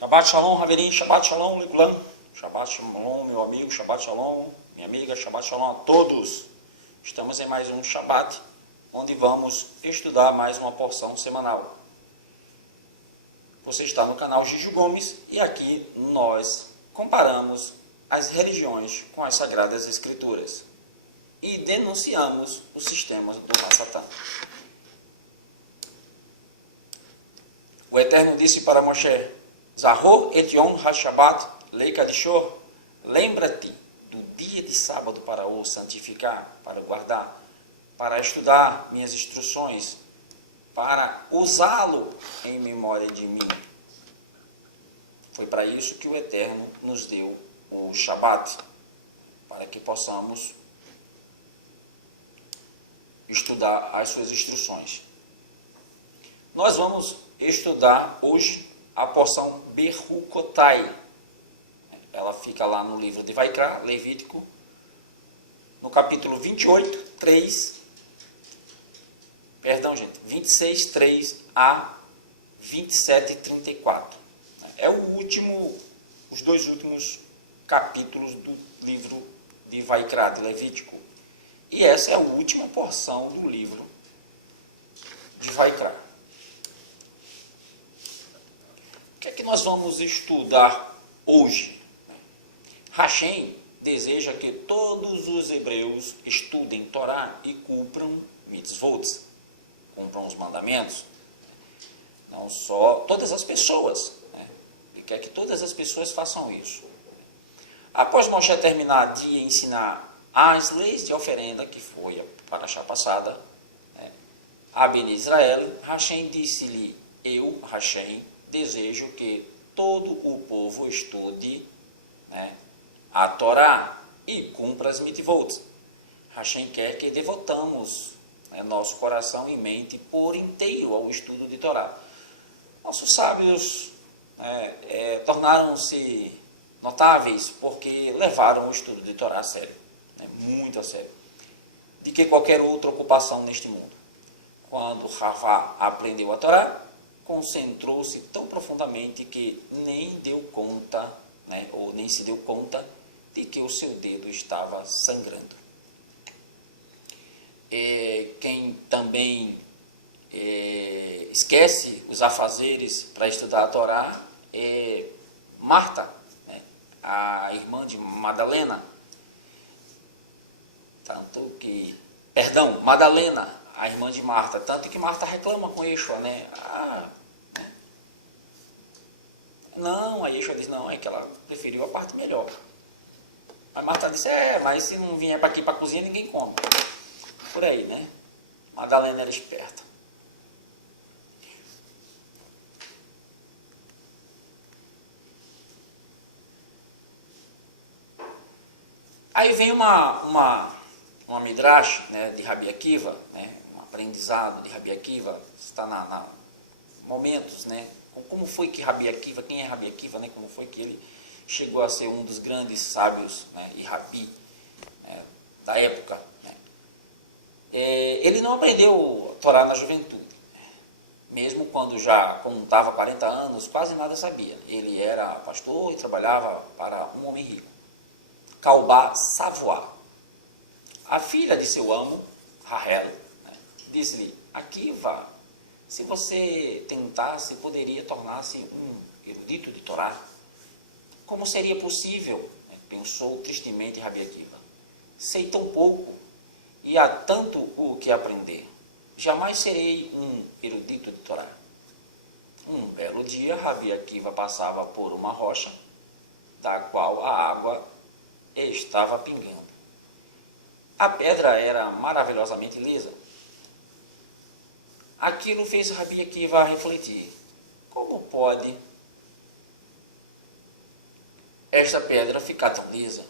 Shabbat Shalom, Haverim, Shabbat Shalom, Legulan, Shabbat Shalom, meu amigo, Shabbat Shalom, minha amiga, Shabbat Shalom a todos. Estamos em mais um Shabbat, onde vamos estudar mais uma porção semanal. Você está no canal Gigi Gomes e aqui nós comparamos as religiões com as Sagradas Escrituras e denunciamos os sistemas do Massatã. O Eterno disse para Moshe: Zahor et Yom HaShabbat leikadishor, lembra-te do dia de sábado para o santificar, para guardar, para estudar minhas instruções, para usá-lo em memória de mim. Foi para isso que o Eterno nos deu o Shabat, para que possamos estudar as suas instruções. Nós vamos estudar hoje a porção Bechukotai. Ela fica lá no livro de Vaikra, Levítico, no capítulo 28, 26, 3 a 27, 34. É os dois últimos capítulos do livro de Vaikra, de Levítico. E essa é a última porção do livro de Vaikra. O que é que nós vamos estudar hoje? Hashem deseja que todos os hebreus estudem Torá e cumpram mitzvot, cumpram os mandamentos. Não só todas as pessoas, né? Ele quer que todas as pessoas façam isso. Após Moshe terminar de ensinar as leis de oferenda, que foi a paraxá passada, né, a Bene Israel, Hashem disse-lhe: eu, Hashem, desejo que todo o povo estude, né, a Torá e cumpra as mitzvot. Hashem quer que devotamos, né, nosso coração e mente por inteiro ao estudo de Torá. Nossos sábios tornaram-se notáveis porque levaram o estudo de Torá a sério, né, muito a sério, de que qualquer outra ocupação neste mundo. Quando Ravá aprendeu a Torá, concentrou-se tão profundamente que nem deu conta, né, ou nem se deu conta de que o seu dedo estava sangrando. Quem também esquece os afazeres para estudar a Torá é Marta, né, a irmã de Madalena. Madalena, a irmã de Marta, tanto que Marta reclama com Yeshua, né? Não, a Yeshua diz, não, é que ela preferiu a parte melhor. Aí Marta disse, mas se não vier para aqui para a cozinha, ninguém come. Por aí, né? Madalena era esperta. Aí vem uma midrash, né, de Rabi Akiva, né, um aprendizado de Rabi Akiva, está na momentos, né, como foi que Rabi Akiva, quem é Rabi Akiva, né, como foi que ele chegou a ser um dos grandes sábios, né, e rabi, né, da época. Né. Ele não aprendeu a Torá na juventude, né, mesmo quando já contava 40 anos, quase nada sabia. Ele era pastor e trabalhava para um homem rico, Kalbá Savoá. A filha de seu amo, Rahel, né, disse-lhe: Akiva, se você tentasse, poderia tornar-se um erudito de Torá. Como seria possível? Né, pensou tristemente Rabi Akiva. Sei tão pouco e há tanto o que aprender. Jamais serei um erudito de Torá. Um belo dia, Rabi Akiva passava por uma rocha, da qual a água estava pingando. A pedra era maravilhosamente lisa. Aquilo fez Rabi Akiva refletir. Como pode esta pedra ficar tão lisa?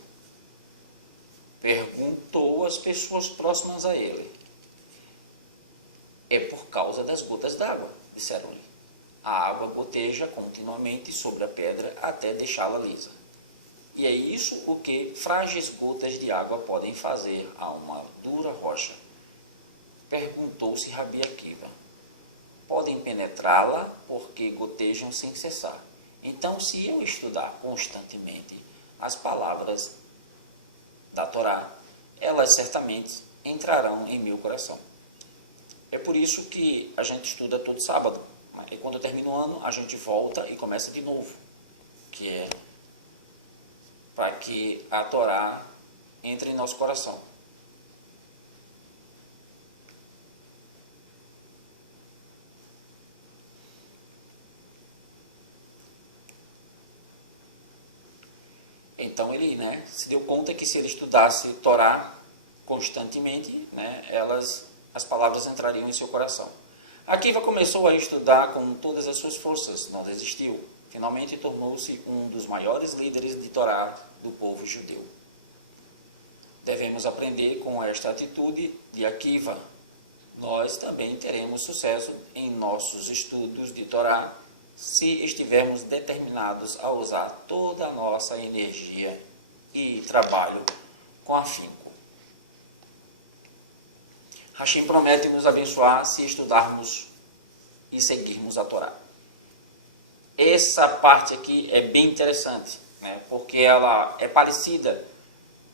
Perguntou às pessoas próximas a ele. É por causa das gotas d'água, disseram-lhe. A água goteja continuamente sobre a pedra até deixá-la lisa. E é isso o que frágeis gotas de água podem fazer a uma dura rocha. Perguntou-se Rabi Akiva. Podem penetrá-la porque gotejam sem cessar. Então, se eu estudar constantemente as palavras da Torá, elas certamente entrarão em meu coração. É por isso que a gente estuda todo sábado. E quando termina o ano, a gente volta e começa de novo, que é para que a Torá entre em nosso coração. Então ele, se deu conta que se ele estudasse Torá constantemente, as palavras entrariam em seu coração. Akiva começou a estudar com todas as suas forças, não desistiu. Finalmente tornou-se um dos maiores líderes de Torá do povo judeu. Devemos aprender com esta atitude de Akiva. Nós também teremos sucesso em nossos estudos de Torá se estivermos determinados a usar toda a nossa energia e trabalho com afinco. Hashem promete nos abençoar se estudarmos e seguirmos a Torá. Essa parte aqui é bem interessante, porque ela é parecida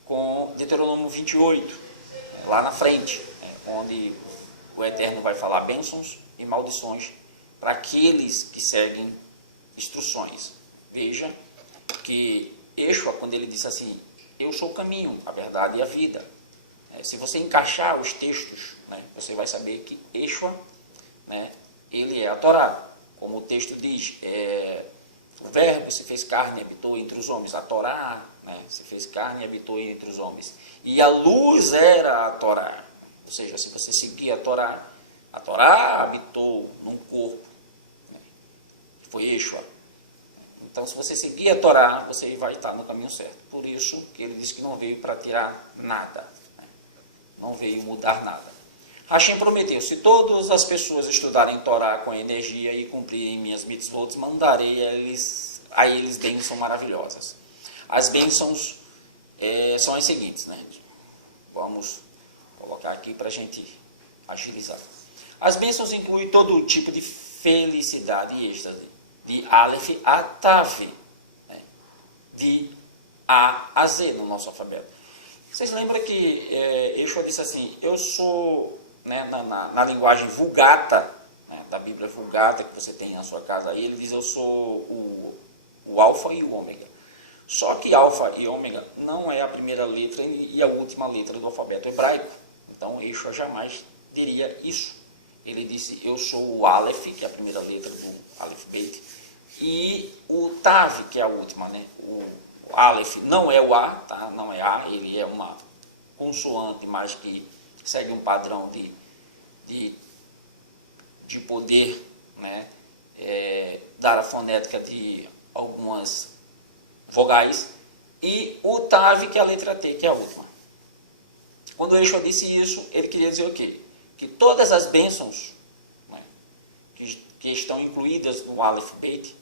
com Deuteronômio 28, lá na frente, onde o Eterno vai falar bênçãos e maldições para aqueles que seguem instruções. Veja que Yeshua, quando ele disse assim, eu sou o caminho, a verdade e a vida. Se você encaixar os textos, você vai saber que Yeshua, ele é a Torá. Como o texto diz, o verbo se fez carne e habitou entre os homens. A Torá se fez carne e habitou entre os homens. E a luz era a Torá. Ou seja, se você seguir a Torá habitou num corpo. Foi Yeshua. Então, se você seguir a Torá, você vai estar no caminho certo. Por isso que ele disse que não veio para tirar nada. Não veio mudar nada. Hashem prometeu, se todas as pessoas estudarem Torá com energia e cumprirem minhas mitzvot, mandarei a eles bênçãos maravilhosas. As bênçãos são as seguintes, Vamos colocar aqui para a gente agilizar. As bênçãos incluem todo tipo de felicidade e êxtase, de Aleph a Tav, de A a Z no nosso alfabeto. Vocês lembram que Yeshua disse assim, eu sou, na linguagem vulgata, da Bíblia vulgata que você tem na sua casa, aí ele diz, eu sou o alfa e o ômega. Só que alfa e ômega não é a primeira letra e a última letra do alfabeto hebraico. Então, Yeshua jamais diria isso. Ele disse, eu sou o Aleph, que é a primeira letra do Aleph Beit, e o Tav, que é a última, O Aleph não é o A, tá? Não é A, ele é uma consoante, mas que segue um padrão de poder, dar a fonética de algumas vogais, e o Tav, que é a letra T, que é a última. Quando o Yeshua disse isso, ele queria dizer o quê? Que todas as bênçãos que estão incluídas no Aleph Beit,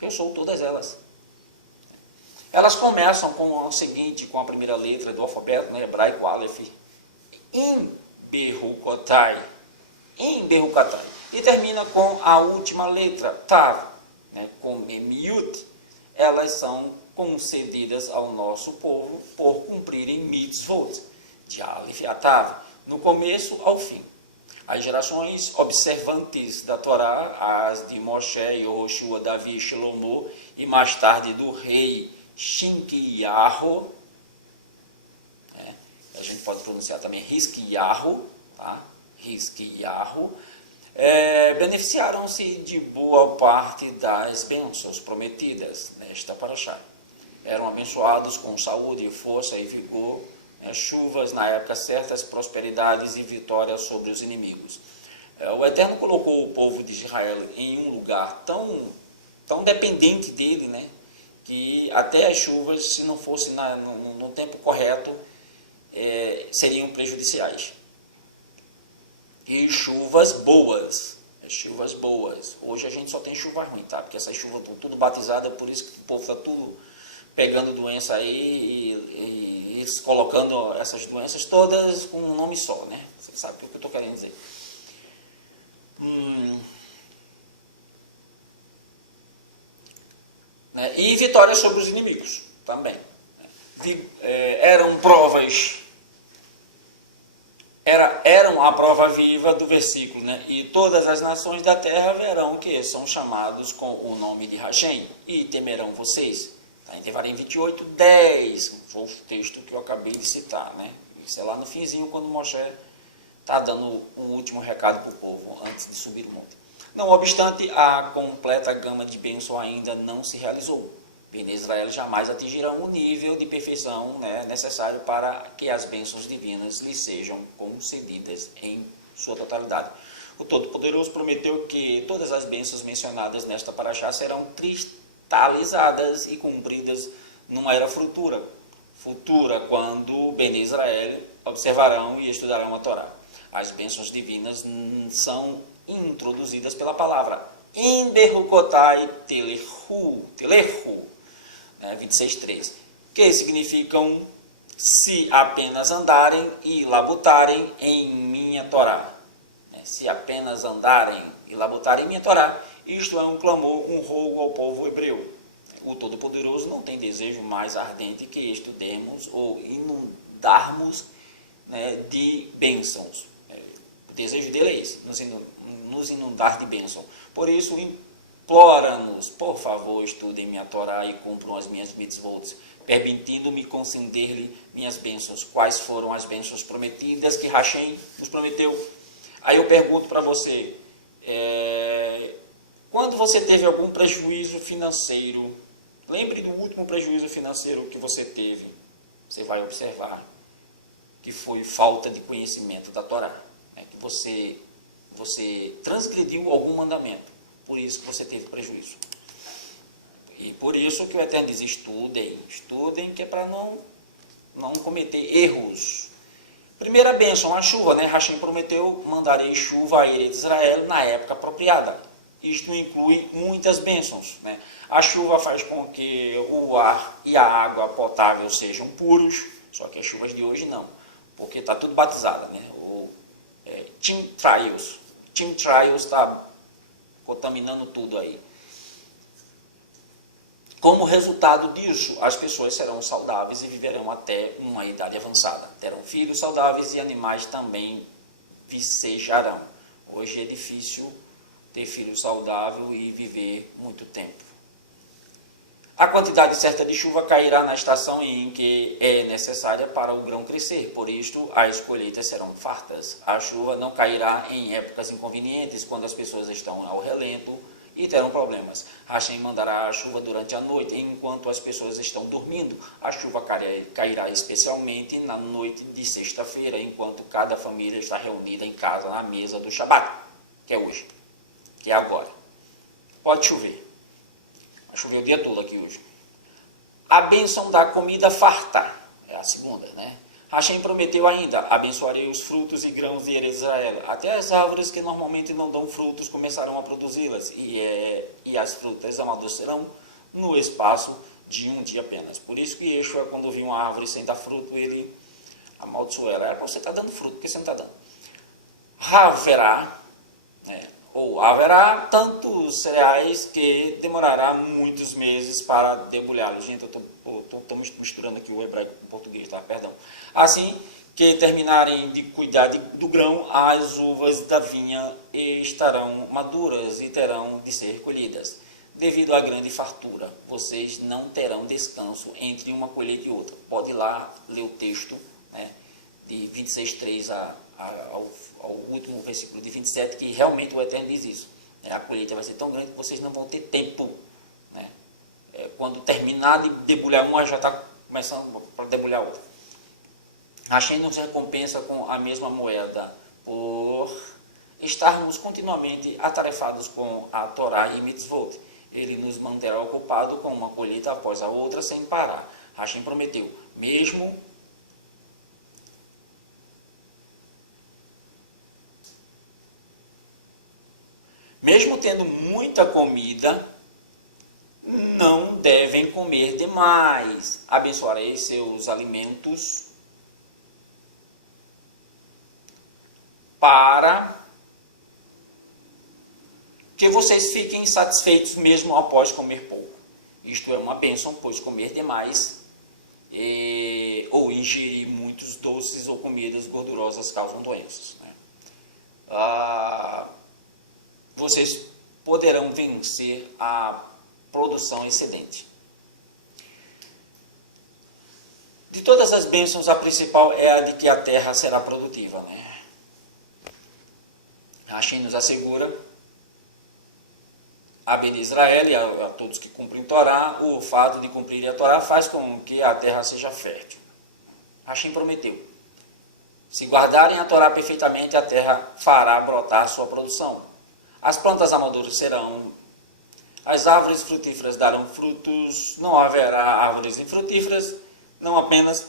eu sou todas elas. Elas começam com o seguinte, com a primeira letra do alfabeto, hebraico, Aleph, In Berukotai, e termina com a última letra, Tav, com Memiut. Elas são concedidas ao nosso povo por cumprirem mitzvot, de Aleph a Tav, no começo ao fim. As gerações observantes da Torá, as de Moshe, Yehoshua, Davi, Shlomo, e mais tarde do rei Shinkiyahu, a gente pode pronunciar também Hizkiyahu, tá? Hizkiyahu, beneficiaram-se de boa parte das bênçãos prometidas nesta paraxá. Eram abençoados com saúde, força e vigor, chuvas na época certas, prosperidades e vitórias sobre os inimigos. O Eterno colocou o povo de Israel em um lugar tão dependente dele, que até as chuvas, se não fossem no tempo correto, seriam prejudiciais. E chuvas boas. Hoje a gente só tem chuva ruim, tá? Porque essas chuvas estão tudo batizadas, por isso que o povo está tudo pegando doença aí e colocando essas doenças todas com um nome só, Você sabe o que eu estou querendo dizer. né? E vitória sobre os inimigos também. Eram provas, eram a prova viva do versículo, né? E todas as nações da terra verão que são chamados com o nome de Hashem e temerão vocês. Tá? Em Devarim 28, 10, foi o texto que eu acabei de citar, né? Isso é lá no finzinho, quando Moshe está dando um último recado para o povo antes de subir o monte. Não obstante, a completa gama de bênção ainda não se realizou. Bnei Israel jamais atingirão o nível de perfeição, né, necessário para que as bênçãos divinas lhes sejam concedidas em sua totalidade. O Todo-Poderoso prometeu que todas as bênçãos mencionadas nesta paraxá serão cristalizadas e cumpridas numa era futura, quando Bnei Israel observarão e estudarão a Torá. As bênçãos divinas são introduzidas pela palavra Imberukotai Telehu, 26:3, que significam se apenas andarem e labutarem em minha Torá. Se apenas andarem e labutarem em minha Torá, isto é um clamor, um rogo ao povo hebreu. O Todo-Poderoso não tem desejo mais ardente que estudemos ou inundarmos, né, de bênçãos. O desejo dele é esse, nos inundar de bênção. Por isso, implora-nos, por favor, estudem minha Torá e cumpram as minhas mitzvot, permitindo-me conceder-lhe minhas bênçãos. Quais foram as bênçãos prometidas que Hashem nos prometeu? Aí eu pergunto para você, quando você teve algum prejuízo financeiro, lembre do último prejuízo financeiro que você teve. Você vai observar que foi falta de conhecimento da Torá. Que você transgrediu algum mandamento. Por isso que você teve prejuízo. E por isso que o Eterno diz, estudem, que é para não cometer erros. Primeira bênção, a chuva, né? Hashem prometeu, mandarei chuva a Eretz Israel na época apropriada. Isto inclui muitas bênçãos, né? A chuva faz com que o ar e a água potável sejam puros, só que as chuvas de hoje não, porque está tudo batizado, né? Team Trials está contaminando tudo aí. Como resultado disso, as pessoas serão saudáveis e viverão até uma idade avançada. Terão filhos saudáveis e animais também vicejarão. Hoje é difícil ter filho saudável e viver muito tempo. A quantidade certa de chuva cairá na estação em que é necessária para o grão crescer, por isto as colheitas serão fartas. A chuva não cairá em épocas inconvenientes, quando as pessoas estão ao relento e terão problemas. Hashem mandará a chuva durante a noite, enquanto as pessoas estão dormindo. A chuva cairá especialmente na noite de sexta-feira, enquanto cada família está reunida em casa na mesa do Shabat, que é hoje, que é agora. Pode chover. Vai chover o dia todo aqui hoje. A bênção da comida farta, é a segunda, né? Hashem prometeu ainda, abençoarei os frutos e grãos de Israel. Até as árvores que normalmente não dão frutos começarão a produzi-las, e as frutas amadurecerão no espaço de um dia apenas. Por isso que Yeshua, quando viu uma árvore sem dar fruto, ele amaldiçoou ela. Era para você estar dando fruto, porque você não está dando. Haverá, né? Ou haverá tantos cereais que demorará muitos meses para debulhá-los. Gente, eu estou misturando aqui o hebraico com o português, tá? Perdão. Assim que terminarem de cuidar do grão, as uvas da vinha estarão maduras e terão de ser recolhidas. Devido à grande fartura, vocês não terão descanso entre uma colheita e outra. Pode ir lá ler o texto, né, de 26:3 ao último versículo de 27, que realmente o Eterno diz isso. A colheita vai ser tão grande que vocês não vão ter tempo. Né? Quando terminar de debulhar uma, já está começando para debulhar outra. Hashem nos recompensa com a mesma moeda por estarmos continuamente atarefados com a Torá e mitzvot. Ele nos manterá ocupado com uma colheita após a outra sem parar. Hashem prometeu, mesmo tendo muita comida, não devem comer demais. Abençoarei seus alimentos para que vocês fiquem satisfeitos mesmo após comer pouco. Isto é uma bênção, pois comer demais ou ingerir muitos doces ou comidas gordurosas causam doenças, né? Vocês poderão vencer a produção excedente. De todas as bênçãos, a principal é a de que a terra será produtiva, né? Hashem nos assegura a Bene Israel e a todos que cumprem Torá, o fato de cumprir a Torá faz com que a terra seja fértil. Hashem prometeu: se guardarem a Torá perfeitamente, a terra fará brotar sua produção. As plantas amadurecerão, as árvores frutíferas darão frutos, não haverá árvores infrutíferas, não apenas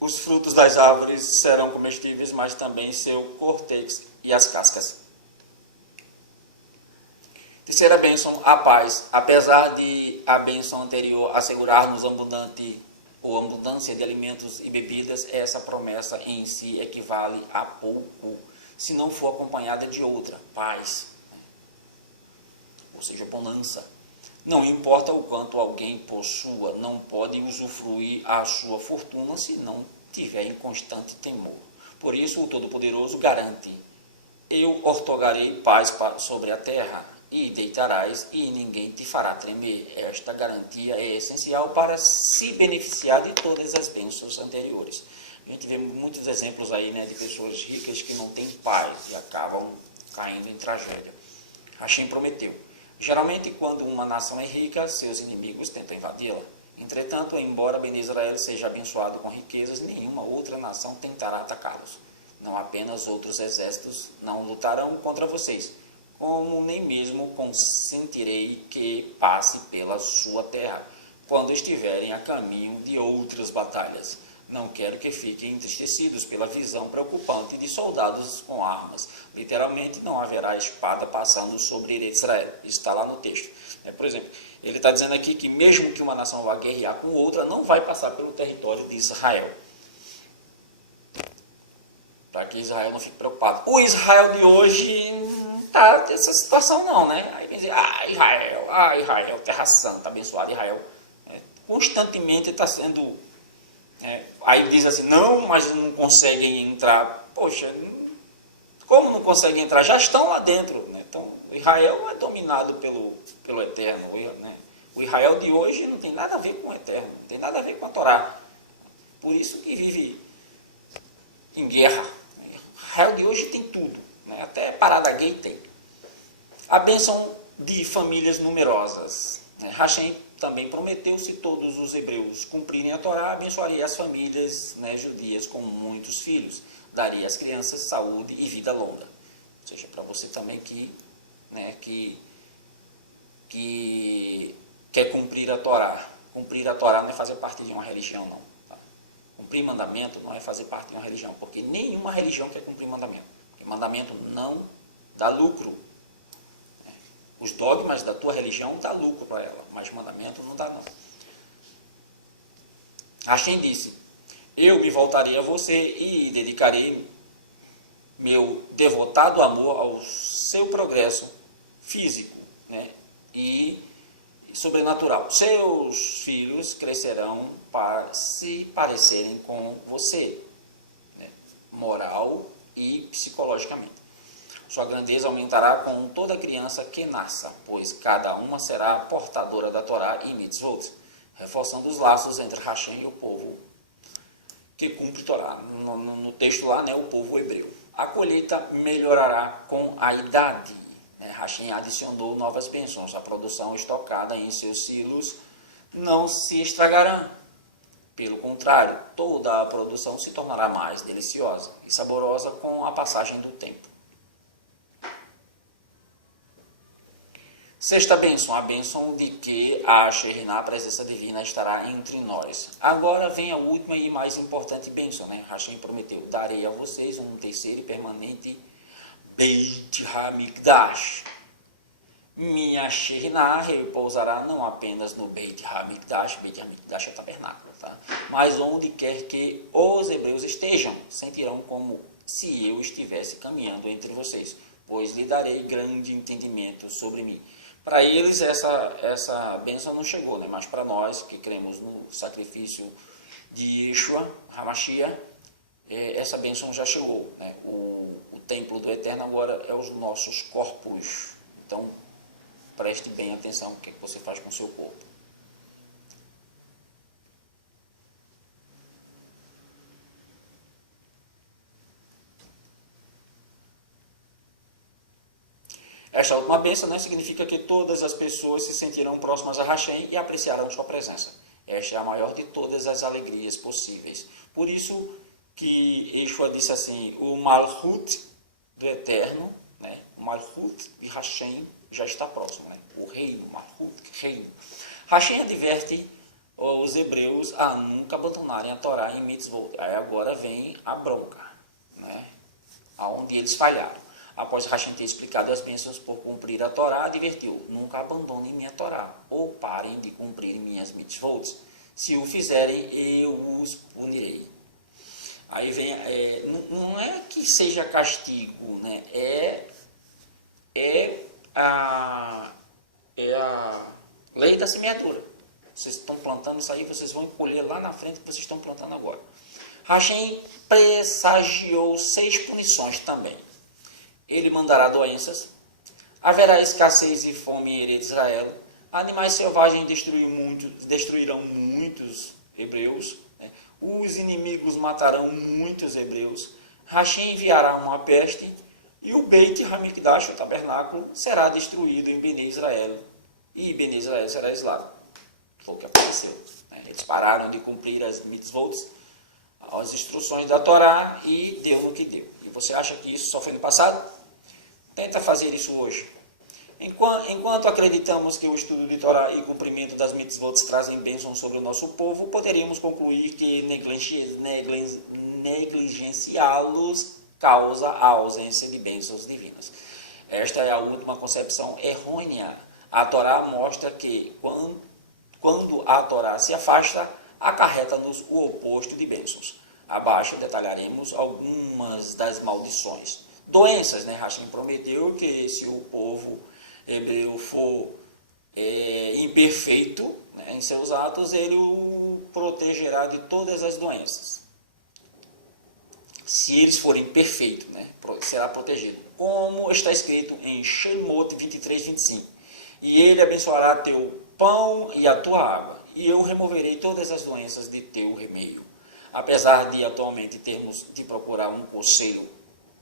os frutos das árvores serão comestíveis, mas também seu córtex e as cascas. Terceira bênção, a paz. Apesar de a bênção anterior assegurar-nos abundância de alimentos e bebidas, essa promessa em si equivale a pouco, se não for acompanhada de outra, paz, ou seja, bonança. Não importa o quanto alguém possua, não pode usufruir a sua fortuna se não tiver em constante temor. Por isso, o Todo-Poderoso garante: eu ortogarei paz sobre a terra, e deitarás, e ninguém te fará tremer. Esta garantia é essencial para se beneficiar de todas as bênçãos anteriores. A gente vê muitos exemplos aí, né, de pessoas ricas que não têm paz e acabam caindo em tragédia. Hashem prometeu: geralmente, quando uma nação é rica, seus inimigos tentam invadi-la. Entretanto, embora Bene Israel seja abençoado com riquezas, nenhuma outra nação tentará atacá-los. Não apenas outros exércitos não lutarão contra vocês, como nem mesmo consentirei que passe pela sua terra, quando estiverem a caminho de outras batalhas. Não quero que fiquem entristecidos pela visão preocupante de soldados com armas. Literalmente, não haverá espada passando sobre Israel. Isso está lá no texto. Por exemplo, ele está dizendo aqui que mesmo que uma nação vá guerrear com outra, não vai passar pelo território de Israel. Para que Israel não fique preocupado. O Israel de hoje não está nessa situação não, né? Aí vem dizer: Israel, terra santa, abençoado Israel. Constantemente está sendo... aí diz assim: não, mas não conseguem entrar. Poxa, como não conseguem entrar? Já estão lá dentro, né? Então, Israel é dominado pelo Eterno, né? O Israel de hoje não tem nada a ver com o Eterno, não tem nada a ver com a Torá. Por isso que vive em guerra. Israel de hoje tem tudo, né? Até parada gay tem. A bênção de famílias numerosas. Hashem também prometeu: se todos os hebreus cumprirem a Torá, abençoaria as famílias, né, judias com muitos filhos, daria às crianças saúde e vida longa. Ou seja, para você também que quer cumprir a Torá. Cumprir a Torá não é fazer parte de uma religião, não. Tá? Cumprir mandamento não é fazer parte de uma religião, porque nenhuma religião quer cumprir mandamento. Porque mandamento não dá lucro. Os dogmas da tua religião dá lucro para ela, mas mandamento não dá não. Hashem disse: eu me voltarei a você e dedicarei meu devotado amor ao seu progresso físico, né, e sobrenatural. Seus filhos crescerão para se parecerem com você, né, moral e psicologicamente. Sua grandeza aumentará com toda criança que nasça, pois cada uma será portadora da Torá e mitzvot, reforçando os laços entre Hashem e o povo que cumpre Torá. No texto lá, né, o povo hebreu. A colheita melhorará com a idade. Hashem adicionou novas bênçãos. A produção estocada em seus silos não se estragará. Pelo contrário, toda a produção se tornará mais deliciosa e saborosa com a passagem do tempo. Sexta bênção, a bênção de que a Shekhinah, a presença divina, estará entre nós. Agora vem a última e mais importante bênção, né? Hashem prometeu: darei a vocês um terceiro e permanente Beit HaMikdash. Minha Shekhinah repousará não apenas no Beit HaMikdash é tabernáculo, tá? Mas onde quer que os hebreus estejam, sentirão como se eu estivesse caminhando entre vocês, pois lhe darei grande entendimento sobre mim, Para eles essa bênção não chegou, né? Mas para nós que cremos no sacrifício de Yeshua, Hamashiach, essa bênção já chegou, né? O templo do Eterno agora é os nossos corpos. Então, preste bem atenção no que você faz com o seu corpo. Esta última bênção, né, significa que todas as pessoas se sentirão próximas a Hashem e apreciarão sua presença. Esta é a maior de todas as alegrias possíveis. Por isso que Yeshua disse assim, o Malchut do Eterno, né, o Malchut de Hashem já está próximo, né, o reino, Malchut, reino. Hashem adverte os hebreus a nunca abandonarem a Torá em mitzvot. Aí agora vem a bronca, né, aonde eles falharam. Após Hashem ter explicado as bênçãos por cumprir a Torá, advertiu, nunca abandonem minha Torá, ou parem de cumprir minhas mitzvot. Se o fizerem, eu os punirei. Aí vem, não é que seja castigo, né? É a lei da semeadura. Vocês estão plantando isso aí, vocês vão colher lá na frente que vocês estão plantando agora. Hashem pressagiou 6 punições também. Ele mandará doenças, haverá escassez e fome em Eretz Israel, animais selvagens destruirão muitos hebreus, né? Os inimigos matarão muitos hebreus, Hashem enviará uma peste, e o Beit Hamikdash, o tabernáculo, será destruído em Bnei Israel, e Bnei Israel será escravo. Foi o que aconteceu, né? Eles pararam de cumprir as mitzvot, as instruções da Torá, e deu no que deu. E você acha que isso só foi no passado? Tenta fazer isso hoje. Enquanto acreditamos que o estudo de Torá e o cumprimento das mitzvot trazem bênçãos sobre o nosso povo, poderíamos concluir que negligenciá-los causa a ausência de bênçãos divinas. Esta é a última concepção errônea. A Torá mostra que, quando a Torá se afasta, acarreta-nos o oposto de bênçãos. Abaixo detalharemos algumas das maldições. Doenças, né? Hashem prometeu que se o povo hebreu for imperfeito, né, em seus atos, ele o protegerá de todas as doenças. Se eles forem perfeitos, né, será protegido. Como está escrito em Shemot 23, 25. E ele abençoará teu pão e a tua água, e eu removerei todas as doenças de teu remeio. Apesar de atualmente termos de procurar um conselho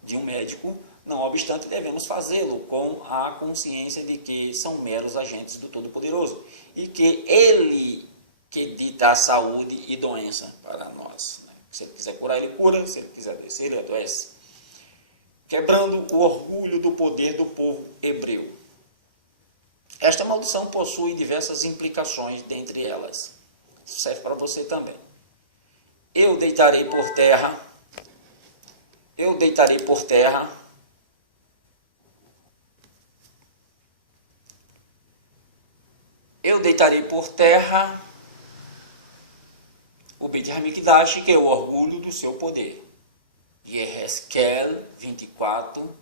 de um médico, não obstante devemos fazê-lo com a consciência de que são meros agentes do Todo-Poderoso e que Ele que dita a saúde e doença para nós. Se Ele quiser curar, Ele cura, se Ele quiser adoecer, Ele adoece. Quebrando o orgulho do poder do povo hebreu. Esta maldição possui diversas implicações, dentre elas. Isso serve para você também. Eu deitarei por terra o Beit Hamikdash, que é o orgulho do seu poder. Yehezkel 24,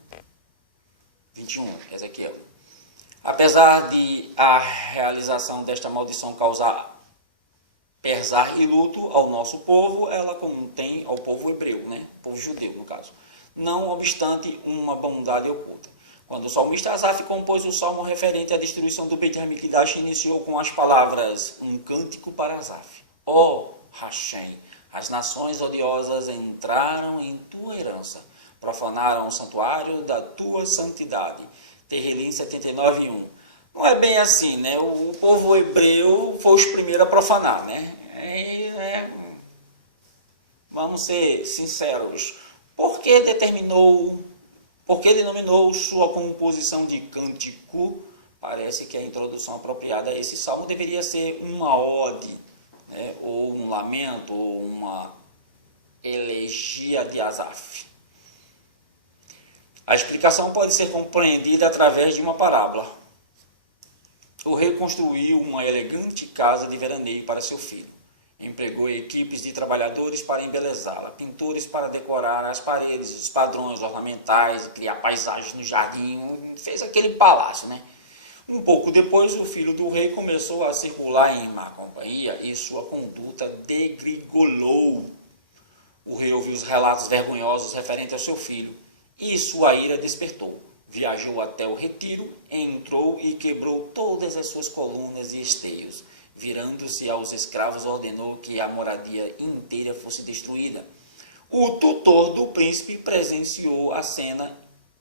21, Ezequiel. Apesar de a realização desta maldição causar pesar e luto ao nosso povo, ela contém ao povo hebreu, né? Povo judeu, no caso. Não obstante uma bondade oculta. Quando o salmista Asaf compôs o salmo referente à destruição do Beit Hamikdash, iniciou com as palavras, um cântico para Asaf. Ó Hashem, as nações odiosas entraram em tua herança, profanaram o santuário da tua santidade. Terrilim 79, 1. Não é bem assim, né? O povo hebreu foi os primeiros a profanar, né? Vamos ser sinceros. Por que denominou sua composição de cântico? Parece que a introdução apropriada a esse salmo deveria ser uma ode, né? Ou um lamento, ou uma elegia de Asaf. A explicação pode ser compreendida através de uma parábola. O rei construiu uma elegante casa de veraneio para seu filho. Empregou equipes de trabalhadores para embelezá-la, pintores para decorar as paredes, os padrões ornamentais, criar paisagens no jardim, fez aquele palácio, né? Um pouco depois, o filho do rei começou a circular em má companhia e sua conduta degringolou. O rei ouviu os relatos vergonhosos referentes ao seu filho e sua ira despertou. Viajou até o retiro, entrou e quebrou todas as suas colunas e esteios. Virando-se aos escravos, ordenou que a moradia inteira fosse destruída. O tutor do príncipe presenciou a cena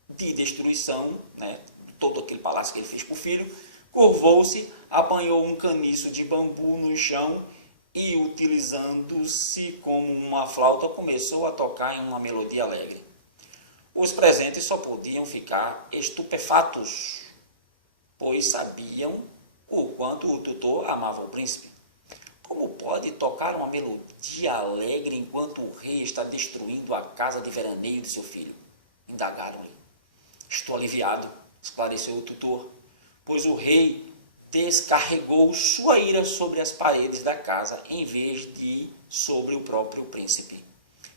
de destruição, né, todo aquele palácio que ele fez para o filho, curvou-se, apanhou um caniço de bambu no chão e, utilizando-se como uma flauta, começou a tocar em uma melodia alegre. Os presentes só podiam ficar estupefatos, pois sabiam o quanto o tutor amava o príncipe. Como pode tocar uma melodia alegre enquanto o rei está destruindo a casa de veraneio de seu filho? Indagaram-lhe. Estou aliviado, esclareceu o tutor, pois o rei descarregou sua ira sobre as paredes da casa em vez de sobre o próprio príncipe.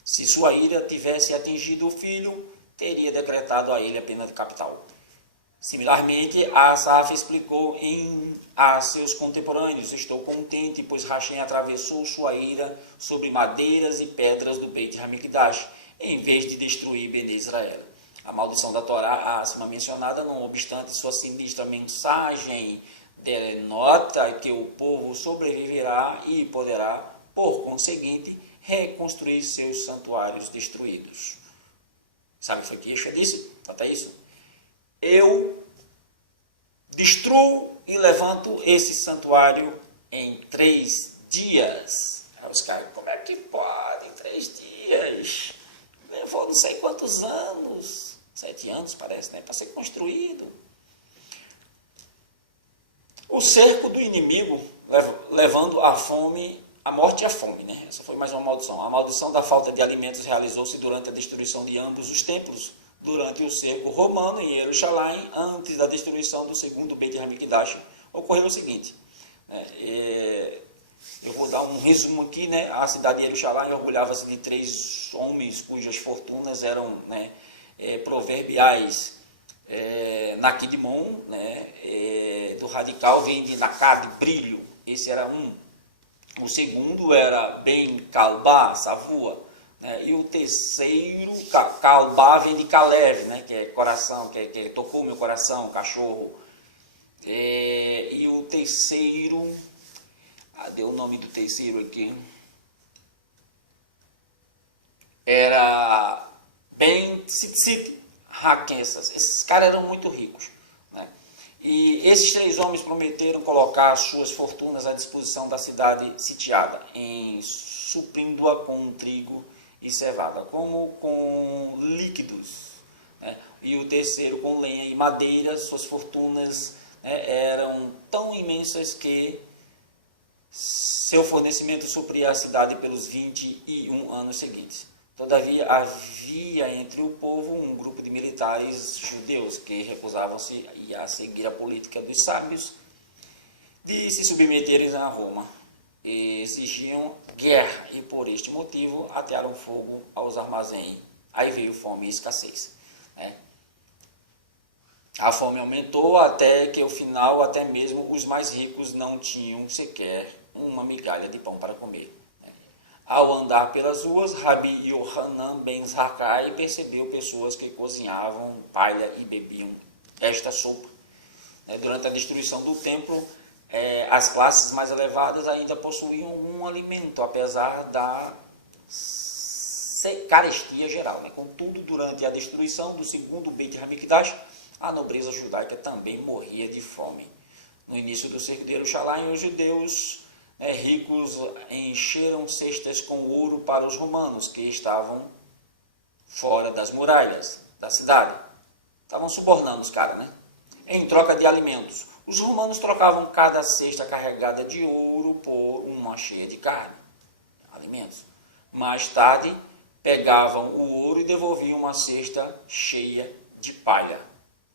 Se sua ira tivesse atingido o filho, teria decretado a ele a pena capital. Similarmente, Asaf explicou a seus contemporâneos: estou contente, pois Rachem atravessou sua ira sobre madeiras e pedras do Beit Hamikdash, em vez de destruir Bene Israel. A maldição da Torá, acima mencionada, não obstante sua sinistra mensagem, denota que o povo sobreviverá e poderá, por conseguinte, reconstruir seus santuários destruídos. Sabe o que foi que Yeshua disse? Até isso. Eu destruo e levanto esse santuário em 3 dias. Aí os caras, como é que pode em 3 dias? Levou não sei quantos anos. 7 anos, parece, né? Para ser construído. O cerco do inimigo, levando a fome, a morte e a fome, né? Essa foi mais uma maldição. A maldição da falta de alimentos realizou-se durante a destruição de ambos os templos, durante o cerco romano em Jerusalém, antes da destruição do segundo Beit Hamikdash. Ocorreu o seguinte, eu vou dar um resumo aqui, né? A cidade de Jerusalém orgulhava-se de 3 homens cujas fortunas eram, né, proverbiais. Nakidmon, né, do radical, vem de Nakad, brilho, esse era um. O segundo era Ben Kalbá, savua, né, e o terceiro, Kalbá, vem de Kalev, né, que é coração, que tocou meu coração, cachorro. E o terceiro, deu o nome do terceiro aqui, era Ben Tzitzit Haquensas. Esses caras eram muito ricos, né? E esses 3 homens prometeram colocar suas fortunas à disposição da cidade sitiada, suprindo-a com trigo e cevada, como com líquidos, né? E o terceiro com lenha e madeira. Suas fortunas, né, eram tão imensas que seu fornecimento supria a cidade pelos 21 anos seguintes. Todavia, havia entre o povo um grupo de militares judeus que recusavam-se a seguir a política dos sábios de se submeterem a Roma. E exigiam guerra e, por este motivo, atearam fogo aos armazéns. Aí veio fome e escassez, né? A fome aumentou até que, ao final, até mesmo os mais ricos não tinham sequer uma migalha de pão para comer. Ao andar pelas ruas, Rabi Yohanan ben Zakkai percebeu pessoas que cozinhavam palha e bebiam esta sopa. Durante a destruição do templo, as classes mais elevadas ainda possuíam um alimento, apesar da carestia geral, né? Contudo, durante a destruição do segundo Beit Hamikdash, a nobreza judaica também morria de fome. No início do cerco de Jerusalém, os judeus ricos encheram cestas com ouro para os romanos que estavam fora das muralhas da cidade. Estavam subornando os caras, né? Em troca de alimentos. Os romanos trocavam cada cesta carregada de ouro por uma cheia de carne, alimentos. Mais tarde, pegavam o ouro e devolviam uma cesta cheia de palha.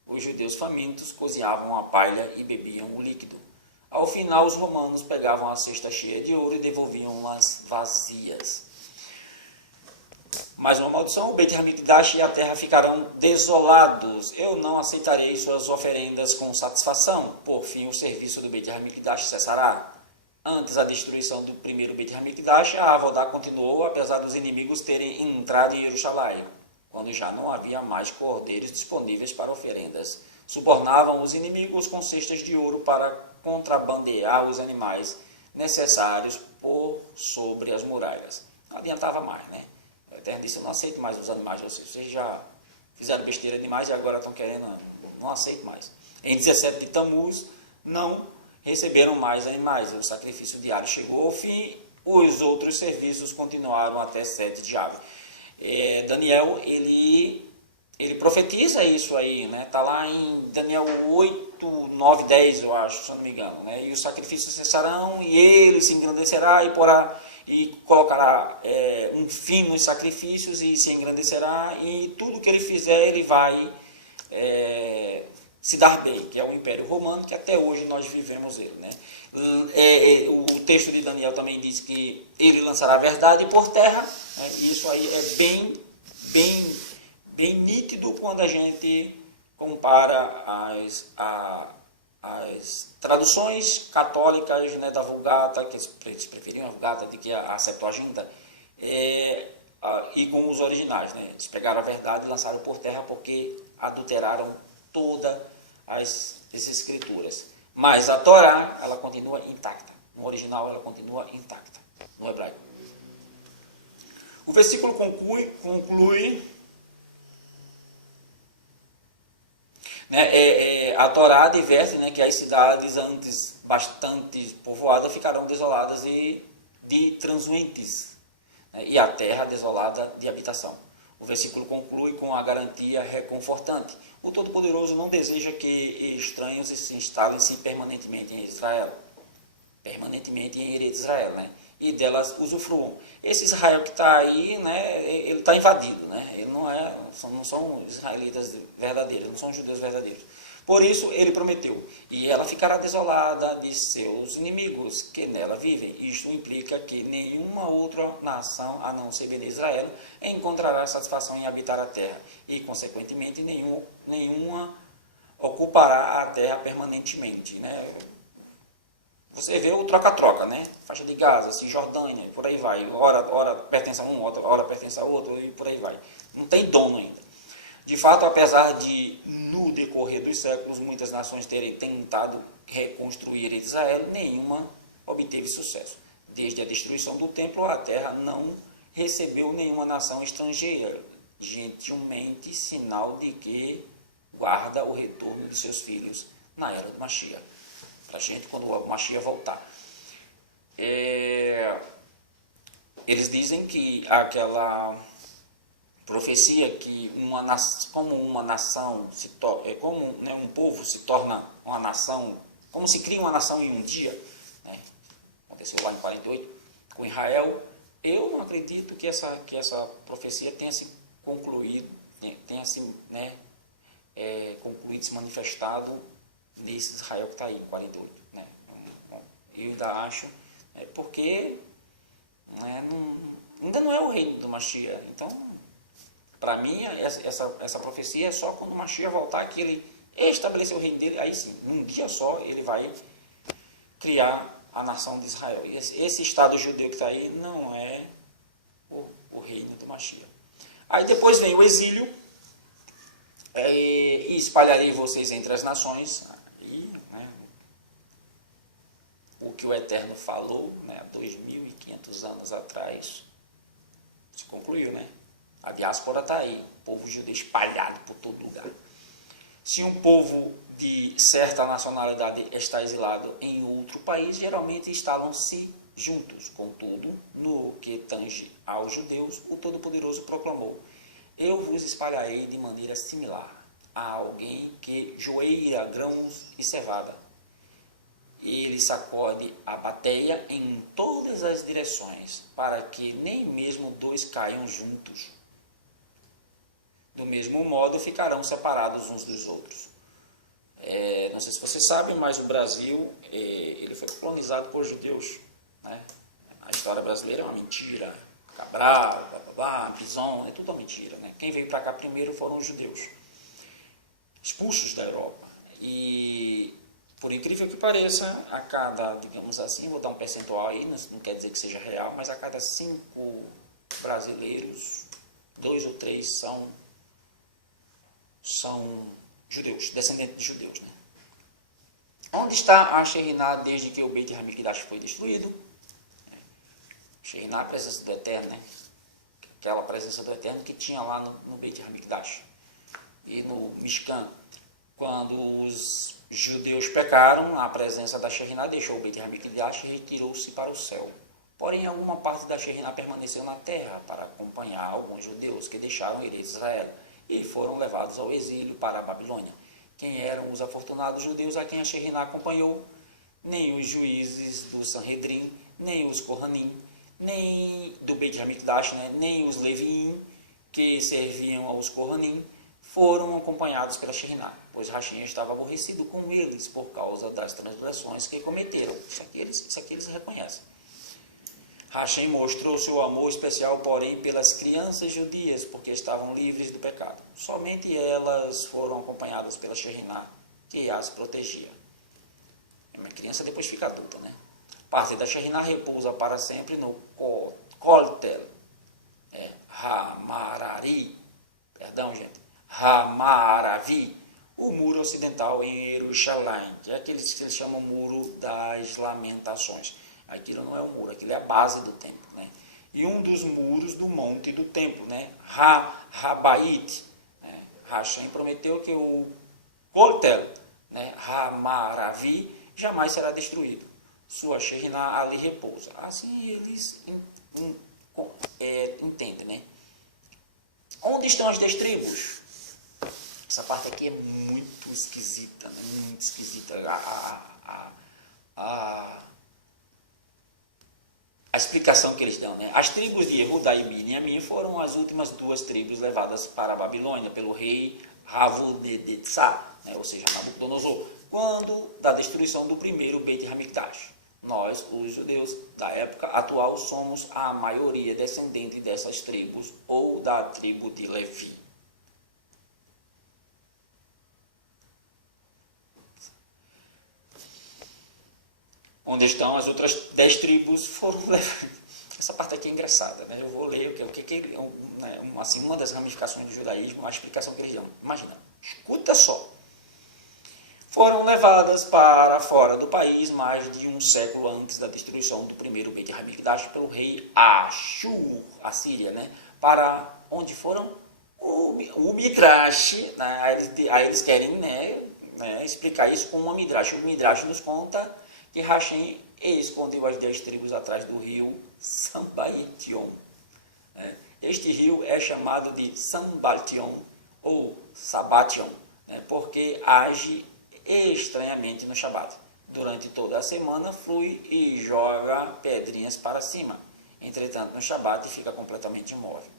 Os judeus famintos cozinhavam a palha e bebiam o líquido. Ao final, os romanos pegavam a cesta cheia de ouro e devolviam-as vazias. Mais uma maldição, o Beit Hamikdash e a terra ficarão desolados. Eu não aceitarei suas oferendas com satisfação. Por fim, o serviço do Beit Hamikdash cessará. Antes da destruição do primeiro Beit Hamikdash, a Avodá continuou, apesar dos inimigos terem entrado em Jerusalém, quando já não havia mais cordeiros disponíveis para oferendas. Subornavam os inimigos com cestas de ouro para contrabandear os animais necessários por sobre as muralhas. Não adiantava mais, né? O Eterno disse, eu não aceito mais os animais, vocês já fizeram besteira demais e agora estão querendo, não aceito mais. Em 17 de Tammuz, não receberam mais animais, o sacrifício diário chegou ao fim, os outros serviços continuaram até 7 de Av. Daniel, ele profetiza isso aí, né? Está lá em Daniel 8, 9, 10, eu acho, se eu não me engano, né? E os sacrifícios cessarão, e ele se engrandecerá e colocará um fim nos sacrifícios e se engrandecerá, e tudo que ele fizer, ele vai se dar bem, que é o Império Romano, que até hoje nós vivemos ele, né? O texto de Daniel também diz que ele lançará a verdade por terra, né? Isso aí é bem nítido quando a gente compara as traduções católicas, né, da Vulgata, que eles preferiam a Vulgata do que a Septuaginta, e com os originais, né? Eles pegaram a verdade e lançaram por terra porque adulteraram todas as escrituras. Mas a Torá, ela continua intacta. No original, ela continua intacta, no hebraico. O versículo conclui né, a Torá adverte, né, que as cidades antes bastante povoadas ficarão desoladas e de transuentes, né, e a terra desolada de habitação. O versículo conclui com a garantia reconfortante. O Todo-Poderoso não deseja que estranhos se instalem-se permanentemente em Israel, permanentemente em Eretz Israel, né? E delas usufruam. Esse Israel que está aí, né, ele está invadido, né? Ele não são israelitas verdadeiros, não são judeus verdadeiros. Por isso ele prometeu, e ela ficará desolada de seus inimigos que nela vivem. Isto implica que nenhuma outra nação, a não ser Bene Israel, encontrará satisfação em habitar a terra, e consequentemente nenhuma ocupará a terra permanentemente, né? Você vê o troca-troca, né? Faixa de Gaza, Cisjordânia, por aí vai. Ora pertence a um, hora pertence a outro, e por aí vai. Não tem dono ainda. De fato, apesar de, no decorrer dos séculos, muitas nações terem tentado reconstruir Israel, nenhuma obteve sucesso. Desde a destruição do templo, a terra não recebeu nenhuma nação estrangeira, gentilmente sinal de que guarda o retorno de seus filhos na era do Mashiach. Para a gente, quando o Mashiach voltar. Eles dizem que aquela profecia que como uma nação como, né, um povo se torna uma nação, como se cria uma nação em um dia, né? Aconteceu lá em 48 com Israel. Eu não acredito que essa profecia tenha se concluído, tenha se, né, concluído, se manifestado nesse Israel que está aí em 48, né? Eu ainda acho, porque, né, ainda não é o reino do Mashiach. Então, para mim, essa profecia é só quando o Mashiach voltar, que ele estabeleceu o reino dele, aí sim, num dia só, ele vai criar a nação de Israel. E esse Estado judeu que está aí não é o reino do Mashiach. Aí depois vem o exílio, e espalharei vocês entre as nações. Aí, né, o que o Eterno falou, né, 2.500 anos atrás, se concluiu, né? A diáspora está aí, o povo judeu espalhado por todo lugar. Se um povo de certa nacionalidade está exilado em outro país, geralmente instalam-se juntos. Contudo, no que tange aos judeus, o Todo-Poderoso proclamou: eu vos espalharei de maneira similar a alguém que joeira grãos e cevada. Ele sacode a bateia em todas as direções, para que nem mesmo dois caiam juntos. Do mesmo modo, ficarão separados uns dos outros. Não sei se vocês sabem, mas o Brasil ele foi colonizado por judeus, né? A história brasileira é uma mentira. Cabral, Bison, é tudo mentira, né? Quem veio para cá primeiro foram os judeus, expulsos da Europa. E, por incrível que pareça, a cada, digamos assim, vou dar um percentual aí, não quer dizer que seja real, mas a cada 5 brasileiros, 2 ou 3 são judeus, descendentes de judeus, né? Onde está a Shekhinah desde que o Beit HaMikdash foi destruído? Shekhinah, a presença do Eterno, né? Aquela presença do Eterno que tinha lá no Beit HaMikdash e no Mishkan. Quando os judeus pecaram, a presença da Shekhinah deixou o Beit HaMikdash e retirou-se para o céu. Porém, alguma parte da Shekhinah permaneceu na terra para acompanhar alguns judeus que deixaram Eretz Israel e foram levados ao exílio para a Babilônia. Quem eram os afortunados judeus a quem a Shekhinah acompanhou? Nem os juízes do Sanhedrin, nem os Kohanim, nem do Beit HaMikdash, né? Nem os Leviim, que serviam aos Kohanim, foram acompanhados pela Shekhinah, pois Hashem estava aborrecido com eles por causa das transgressões que cometeram. Isso aqui eles reconhecem. Hashem mostrou seu amor especial, porém, pelas crianças judias, porque estavam livres do pecado. Somente elas foram acompanhadas pela Shekhinah, que as protegia. Uma criança depois fica adulta, né? Parte da Shekhinah repousa para sempre no Kotel, Hamaravi, o muro ocidental em Jerusalém, que é aqueles que eles chamam Muro das Lamentações. Aquilo não é um muro, aquilo é a base do templo, né? E um dos muros do monte do templo, né? Rabait, né? Hashem prometeu que o Kotel, né? Hamaravi, jamais será destruído. Sua Shekhinah ali repousa. Assim eles entendem, né? Onde estão as 10 tribos? Essa parte aqui é muito esquisita, né? Muito esquisita. A explicação que eles dão, né? As tribos de Yehudá e Binyamin foram as últimas 2 tribos levadas para a Babilônia pelo rei Ravunedetzar, né? Ou seja, Nabucodonosor, quando da destruição do primeiro Beit HaMikdash. Nós, os judeus da época atual, somos a maioria descendente dessas tribos ou da tribo de Levi. Onde estão as outras 10 tribos foram levadas. Essa parte aqui é engraçada, né? Eu vou ler assim, uma das ramificações do judaísmo, a explicação que eles dão. Imagina, escuta só. Foram levadas para fora do país mais de um século antes da destruição do primeiro Beit HaMikdash pelo rei Ashur, a Síria, né? Para onde foram? O Midrash, né? Aí eles querem, né, explicar isso com uma Midrash. O Midrash nos conta que Hashem escondeu as 10 tribos atrás do rio Sambaation. Este rio é chamado de Sambaation ou Sabation, porque age estranhamente no Shabat. Durante toda a semana flui e joga pedrinhas para cima. Entretanto, no Shabat fica completamente imóvel.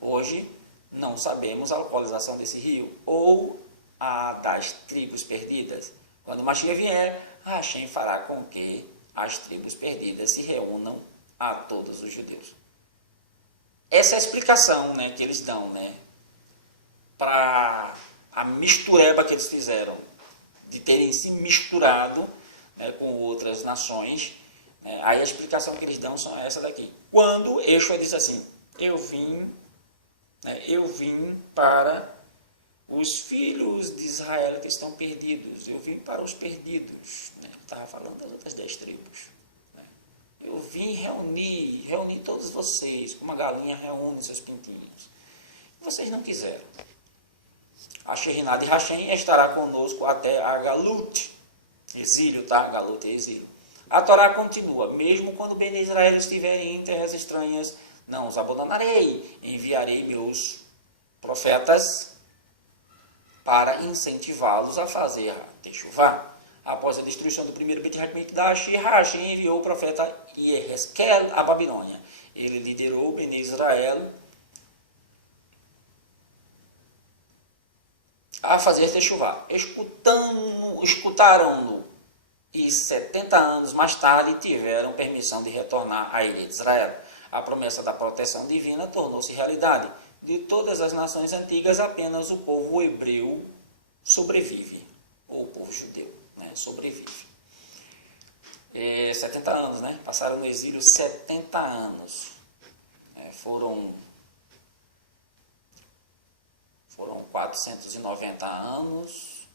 Hoje, não sabemos a localização desse rio ou a das tribos perdidas. Quando Mashiach vier, Hashem fará com que as tribos perdidas se reúnam a todos os judeus. Essa é a explicação, né, que eles dão, né, para a mistureba que eles fizeram, de terem se misturado, né, com outras nações. Aí a explicação que eles dão são essa daqui. Quando Yeshua diz assim, eu vim para os filhos de Israel que estão perdidos, eu vim para os perdidos. Ele estava falando das outras 10 tribos. Eu vim reunir todos vocês, como uma galinha reúne seus pintinhos. Vocês não quiseram. A Shekhinah de Hashem estará conosco até a Galut, exílio, tá? Galut é exílio. A Torá continua, mesmo quando Bnei Israel estiverem em terras estranhas, não os abandonarei, enviarei meus profetas para incentivá-los a fazer techuvá. Após a destruição do primeiro Beit HaMikdash, Hashem enviou o profeta Yehezkel à Babilônia. Ele liderou o Bnei Israel a fazer techuvá. Escutaram-no e 70 anos mais tarde tiveram permissão de retornar a ilha de Israel. A promessa da proteção divina tornou-se realidade. De todas as nações antigas, apenas o povo hebreu sobrevive, ou o povo judeu, né, sobrevive. 70 anos, né? Passaram no exílio 70 anos. Foram 490 anos,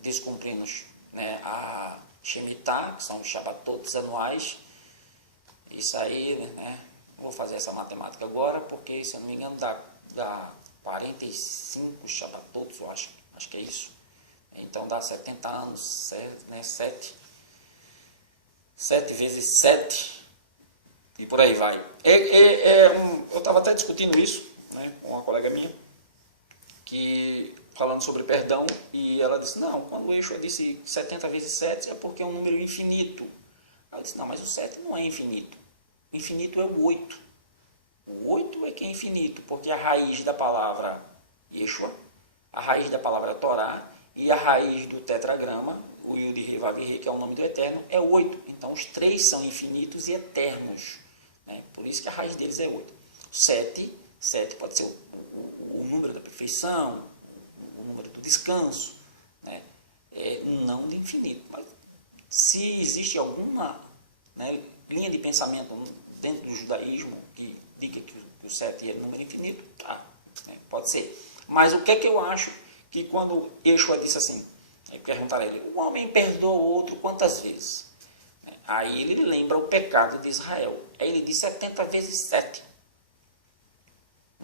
descumprindo, né, a Shemitah, que são os Shabbatot anuais. Isso aí, né? Não vou fazer essa matemática agora, porque, se eu não me engano, dá 45 Shabbatot, eu acho que é isso. Então dá 70 anos, né? 7 vezes 7, e por aí vai. Eu estava até discutindo isso, né, com uma colega minha, falando sobre perdão, e ela disse, não, quando o Yeshua disse 70 vezes 7 é porque é um número infinito. Ela disse, não, mas o 7 não é infinito. O infinito é o 8. O 8 é que é infinito, porque a raiz da palavra Yeshua, a raiz da palavra Torá e a raiz do tetragrama, o Yud He Vav He, que é o nome do Eterno, é 8. Então, os três são infinitos e eternos, né? Por isso que a raiz deles é 8. 7 pode ser o número da perfeição, o número do descanso, né? Não de infinito. Mas se existe alguma, né, linha de pensamento dentro do judaísmo que diga que o 7 é número infinito, tá, né, pode ser. Mas o que é que eu acho que quando Yeshua disse assim, aí perguntaram a ele, o homem perdoa o outro quantas vezes? Aí ele lembra o pecado de Israel. Aí ele diz 70 vezes 7.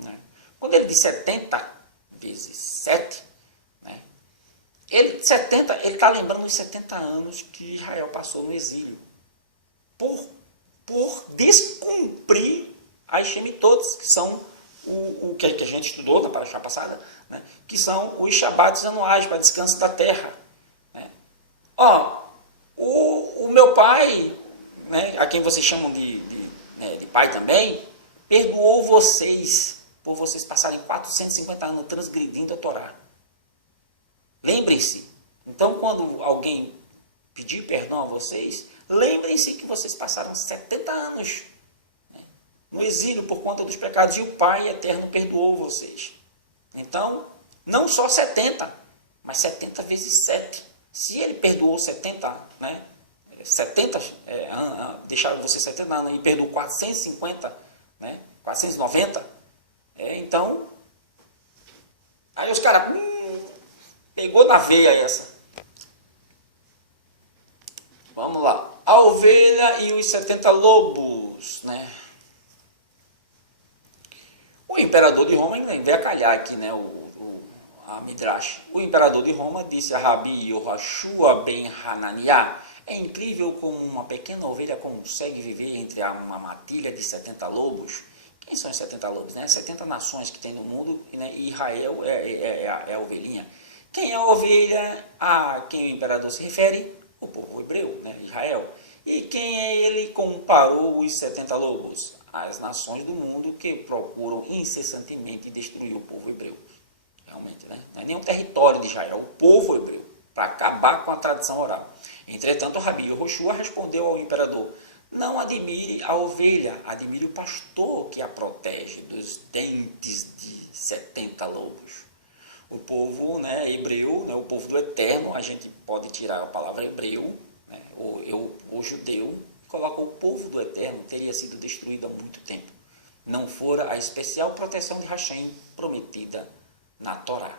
Né? Quando ele diz 70 vezes 7, né, ele está lembrando os 70 anos que Israel passou no exílio. Por descumprir as Shemitotes, que são o que a gente estudou na paraxá passada, né, que são os Shabbats anuais para descanso da terra. Né. O meu pai, né, a quem vocês chamam de pai também, perdoou vocês por vocês passarem 450 anos transgredindo a Torá. Lembrem-se. Então, quando alguém pedir perdão a vocês, lembrem-se que vocês passaram 70 anos, né, no exílio por conta dos pecados, e o Pai Eterno perdoou vocês. Então, não só 70, mas 70 vezes 7. Se ele perdoou 70, né, 70, deixaram você 70 anos e perdoou 450, né, 490, então, aí os caras, pegou na veia essa. Vamos lá. A ovelha e os 70 lobos, né? O imperador de Roma, ainda vem a calhar aqui, né, a Midrash. O imperador de Roma disse a Rabi Yoshua ben Hananiah, é incrível como uma pequena ovelha consegue viver entre uma matilha de 70 lobos. Quem são os 70 lobos? Né? 70 nações que tem no mundo, né? E Israel é a ovelhinha. Quem é a ovelha a quem o imperador se refere? O povo hebreu, né? Israel. E quem é ele comparou os 70 lobos? As nações do mundo que procuram incessantemente destruir o povo hebreu. Realmente, né? Não é nem o território de Israel, é o povo hebreu, para acabar com a tradição oral. Entretanto, Rabi Yoshua respondeu ao imperador, não admire a ovelha, admire o pastor que a protege dos dentes de 70 lobos. O povo, né, hebreu, né, o povo do Eterno, a gente pode tirar a palavra hebreu, né, ou judeu, coloca o povo do Eterno, teria sido destruído há muito tempo. Não fora a especial proteção de Hashem prometida na Torá.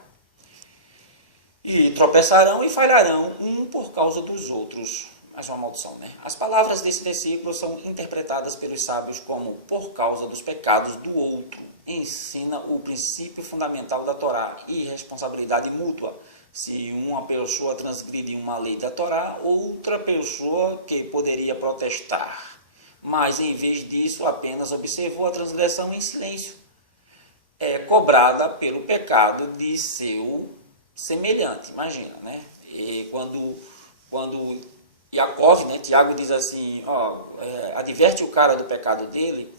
E tropeçarão e falharão um por causa dos outros. Mais uma maldição, né? As palavras desse versículo são interpretadas pelos sábios como por causa dos pecados do outro. Ensina o princípio fundamental da Torá e responsabilidade mútua. Se uma pessoa transgride uma lei da Torá, outra pessoa que poderia protestar, mas em vez disso apenas observou a transgressão em silêncio, é cobrada pelo pecado de seu semelhante. Imagina, né? E quando Yaakov, né, Tiago diz assim, adverte o cara do pecado dele,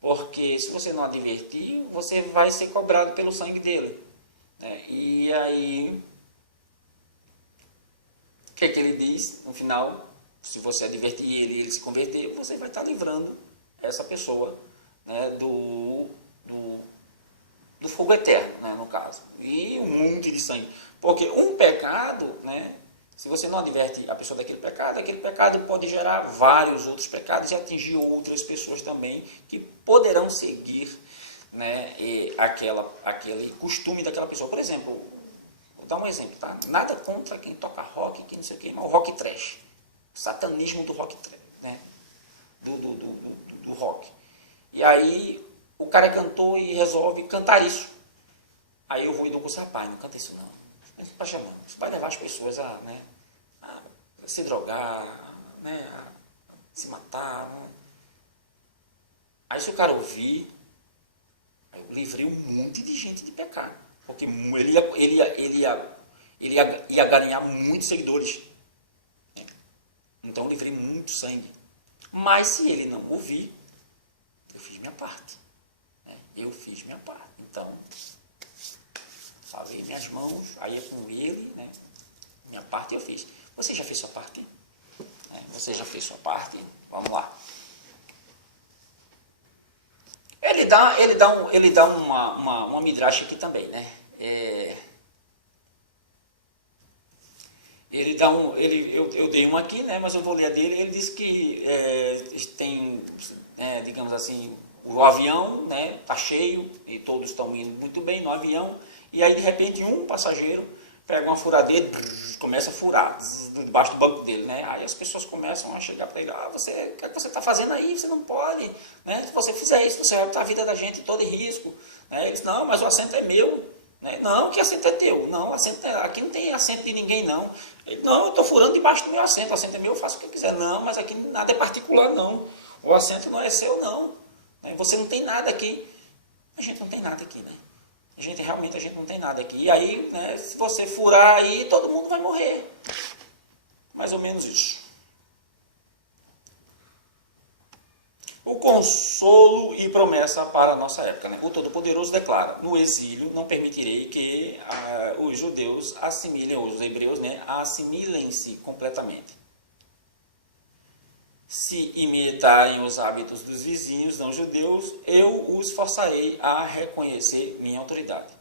porque se você não advertir, você vai ser cobrado pelo sangue dele. Né? E aí, o que é que ele diz no final? Se você advertir ele e ele se converter, você vai estar livrando essa pessoa, né, do fogo eterno, né, no caso. E um monte de sangue. Porque um pecado, né, se você não adverte a pessoa daquele pecado pode gerar vários outros pecados e atingir outras pessoas também que poderão seguir, né, aquele costume daquela pessoa. Por exemplo, vou dar um exemplo, tá? Nada contra quem toca rock, quem não sei o que, mas o rock trash. O satanismo do rock trash, né? Do rock. E aí o cara cantou e resolve cantar isso. Aí eu vou e dou com o rapaz, não canta isso não. Não, isso vai levar as pessoas a, né, a se drogar, né, a se matar. Né? Aí se o cara ouvir, eu livrei um monte de gente de pecado. Porque ele ia ganhar muitos seguidores. Né? Então eu livrei muito sangue. Mas se ele não ouvir, eu fiz minha parte. Né? Eu fiz minha parte. Então, lavei minhas mãos, aí é com ele, né? Minha parte eu fiz. Você já fez sua parte? Você já fez sua parte? Vamos lá. Ele dá uma midrash aqui também, né? Eu dei uma aqui, né? Mas eu vou ler a dele. Ele diz que tem, digamos assim, o avião, né? Tá cheio e todos estão indo muito bem no avião. E aí, de repente, um passageiro pega uma furadeira, começa a furar debaixo do banco dele, né? Aí as pessoas começam a chegar para ele, o que é que você está fazendo aí? Você não pode, né? Se você fizer isso, você vai botar a vida da gente toda em risco. Né? Ele diz, não, mas o assento é meu. Né? Não, que assento é teu? Não, aqui não tem assento de ninguém, não. Ele, não, eu estou furando debaixo do meu assento, o assento é meu, eu faço o que eu quiser. Não, mas aqui nada é particular, não. O assento não é seu, não. Né? Você não tem nada aqui. A gente não tem nada aqui, né? A gente não tem nada aqui. E aí, né, se você furar aí, todo mundo vai morrer. Mais ou menos isso. O consolo e promessa para a nossa época. Né? O Todo-Poderoso declara, no exílio não permitirei que os judeus assimilem, ou os hebreus, né, assimilem-se completamente. Se imitarem os hábitos dos vizinhos não judeus, eu os forçarei a reconhecer minha autoridade.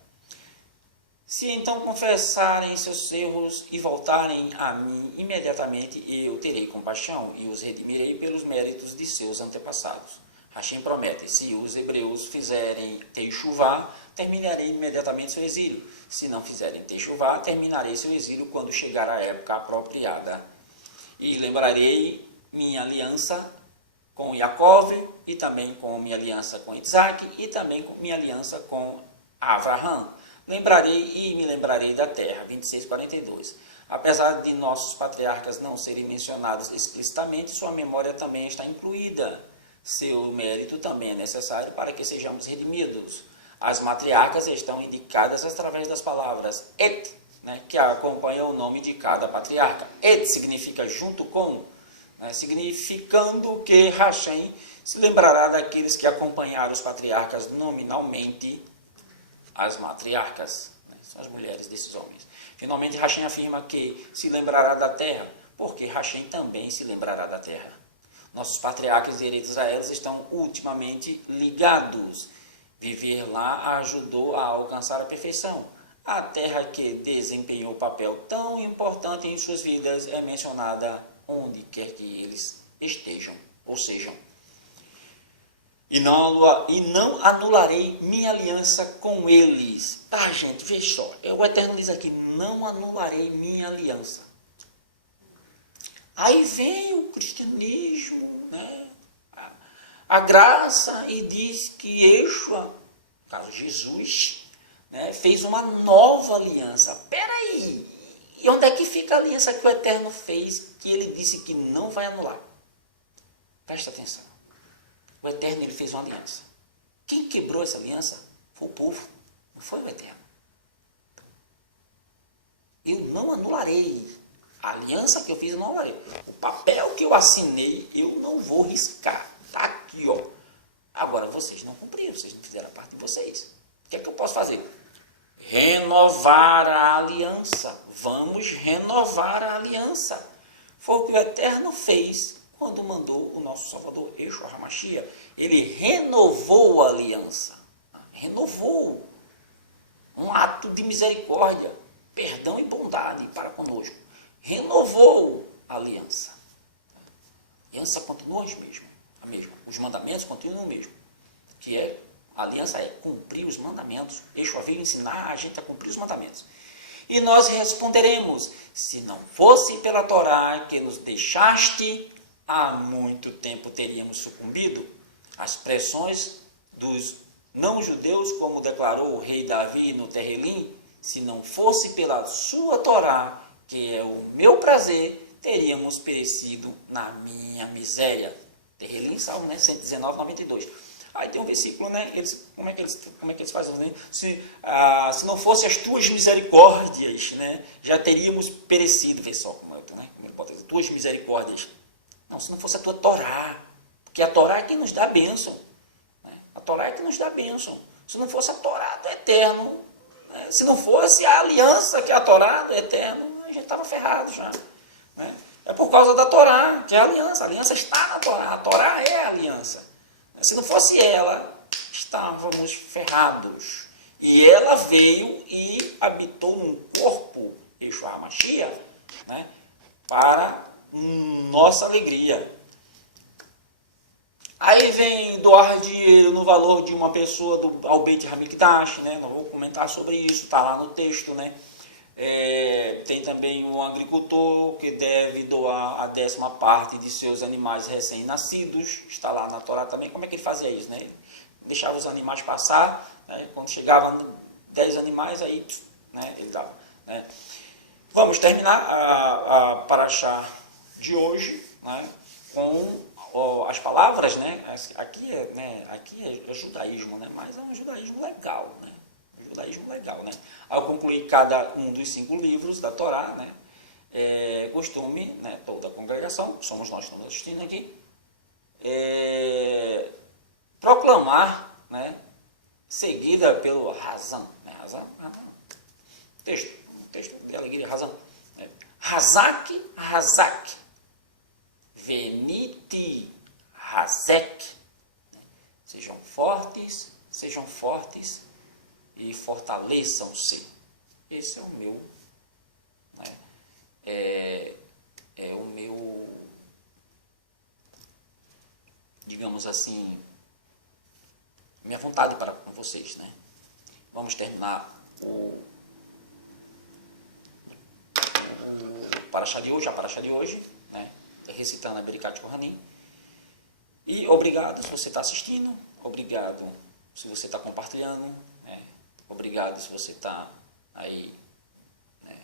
Se então confessarem seus erros e voltarem a mim imediatamente, eu terei compaixão e os redimirei pelos méritos de seus antepassados. Hashem promete, se os hebreus fizerem Teshuvá, terminarei imediatamente seu exílio. Se não fizerem Teshuvá, terminarei seu exílio quando chegar a época apropriada. E lembrarei minha aliança com Yaakov, e também com minha aliança com Isaac, e também com minha aliança com Avraham. Lembrarei e me lembrarei da terra. 26:42. Apesar de nossos patriarcas não serem mencionados explicitamente, sua memória também está incluída. Seu mérito também é necessário para que sejamos redimidos. As matriarcas estão indicadas através das palavras et, né, que acompanham o nome de cada patriarca. Et significa junto com, significando que Hashem se lembrará daqueles que acompanharam os patriarcas nominalmente, as matriarcas, né, são as mulheres desses homens. Finalmente, Hashem afirma que se lembrará da terra, porque Hashem também se lembrará da terra. Nossos patriarcas e Eretz Israel estão ultimamente ligados. Viver lá ajudou a alcançar a perfeição. A terra que desempenhou papel tão importante em suas vidas é mencionada onde quer que eles estejam, ou sejam. E não anularei minha aliança com eles. Tá, gente, veja só. O Eterno diz aqui, não anularei minha aliança. Aí vem o cristianismo, né? A graça, e diz que Yeshua, no caso Jesus, né, fez uma nova aliança. Peraí, e onde é que fica a aliança que o Eterno fez, que ele disse que não vai anular? Presta atenção. O Eterno, ele fez uma aliança. Quem quebrou essa aliança foi o povo, não foi o Eterno. Eu não anularei. A aliança que eu fiz, eu não anularei. O papel que eu assinei, eu não vou riscar. Está aqui, ó. Agora, vocês não cumpriram, vocês não fizeram a parte de vocês. O que é que eu posso fazer? Renovar a aliança. Vamos renovar a aliança. Foi o que o Eterno fez quando mandou o nosso Salvador, Yeshua HaMashiach. Ele renovou a aliança, renovou um ato de misericórdia, perdão e bondade para conosco. Renovou a aliança. A aliança continua a mesma. Os mandamentos continuam o mesmo. A aliança é cumprir os mandamentos. Yeshua veio ensinar a gente a cumprir os mandamentos. E nós responderemos: se não fosse pela Torá que nos deixaste, há muito tempo teríamos sucumbido às pressões dos não-judeus, como declarou o rei Davi no Terrelim. Se não fosse pela sua Torá, que é o meu prazer, teríamos perecido na minha miséria. Terrelim, Salmo, né? 119, 92. Aí tem um versículo, né? Como é que eles fazem? Né? Se não fosse as tuas misericórdias, né? Já teríamos perecido. Vê só como ele pode dizer, tuas misericórdias. Não, se não fosse a tua Torá, porque a Torá é que nos dá bênção. Né? A Torá é que nos dá bênção. Se não fosse a Torá do Eterno, né? Se não fosse a aliança que é a Torá do Eterno, a gente estava ferrado já. Né? É por causa da Torá, que é a aliança. A aliança está na Torá. A Torá é a aliança. Se não fosse ela, estávamos ferrados. E ela veio e habitou num corpo, Yeshua HaMashiach, né, para nossa alegria. Aí vem doar dinheiro no valor de uma pessoa ao Beit HaMikdash, né? Não vou comentar sobre isso, está lá no texto, né? Tem também um agricultor que deve doar a 10ª parte de seus animais recém-nascidos, está lá na Torá também. Como é que ele fazia isso? Né? Ele deixava os animais passar, né? Quando chegavam 10 animais, aí, né, ele dava. Né? Vamos terminar a paraxá de hoje, né, com as palavras, né? Aqui é judaísmo, né? Mas é um judaísmo legal, né? Judaísmo legal, né? Ao concluir cada um dos 5 livros da Torá, né, costume, né, toda a congregação, somos nós que estamos assistindo aqui, proclamar, né, seguida pelo Razão, né, texto de alegria, Razão, né, Hazak, Veniti, Hazek, sejam fortes, e fortaleçam-se. Esse é o meu, né, é o meu, digamos assim, minha vontade para com vocês, né? Vamos terminar o paraxá de hoje, a paraxá de hoje, né, recitando a Bericat Kohanim. E obrigado se você está assistindo, obrigado se você está compartilhando, né? Obrigado se você está aí, né,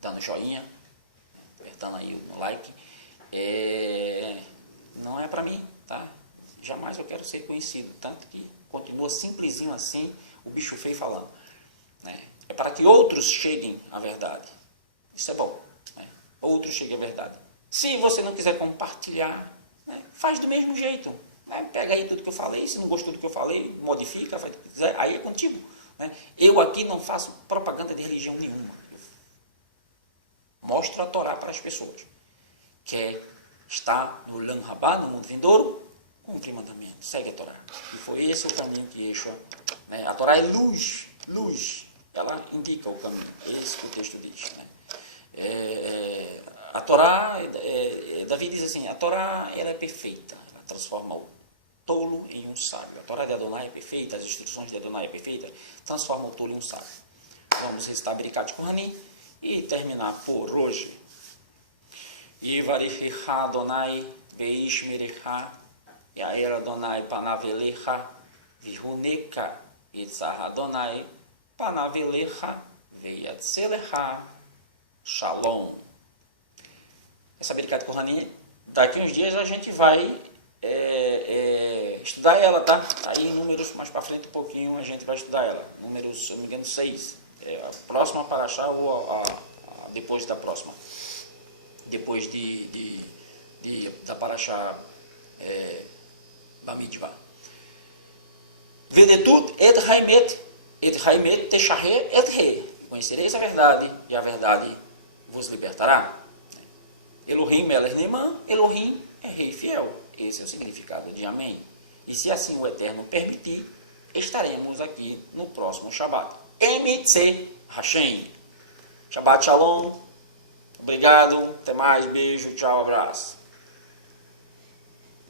dando joinha, né, apertando aí no like. Não é para mim, tá? Jamais eu quero ser conhecido, tanto que continua simplesinho assim, o bicho feio falando. Né? É para que outros cheguem à verdade. Isso é bom. Né? Outros cheguem à verdade. Se você não quiser compartilhar, né, faz do mesmo jeito. Né? Pega aí tudo que eu falei, se não gostou do que eu falei, modifica, faz o que quiser, aí é contigo. Né? Eu aqui não faço propaganda de religião nenhuma. Mostro a Torá para as pessoas. Quer estar no Olam Rabá, no mundo vindouro, cumpre o mandamento, segue a Torá. E foi esse o caminho que Yeshua, né? A Torá é luz, ela indica o caminho. Esse que o texto diz. Né? A Torá, Davi diz assim, a Torá ela é perfeita, ela transforma o tolo em um sábio. A Torá de Adonai é perfeita, as instruções de Adonai é perfeita, transforma o tolo em um sábio. Vamos recitar Bericat Kohanim e terminar por hoje. Yivarichecha Adonai veish miricha Yair Adonai panav elecha vihuneka Yitzhar Adonai panav elecha veyatzelecha Shalom. Essa Bericat Kohanim, daqui uns dias a gente vai estudar ela, tá? Aí em Números, mais para frente um pouquinho a gente vai estudar ela. Números, se eu não me engano, 6. A próxima paraxá ou depois da próxima. Depois da paraxá Bamidbar. Vedetut et haimet teshaher et he. Conhecereis a verdade e a verdade vos libertará. Elohim melech neman, Elohim é rei fiel. Esse é o significado de amém. E se assim o Eterno permitir, estaremos aqui no próximo Shabbat. MC Hashem. Shabbat Shalom. Obrigado. Até mais. Beijo. Tchau. Abraço.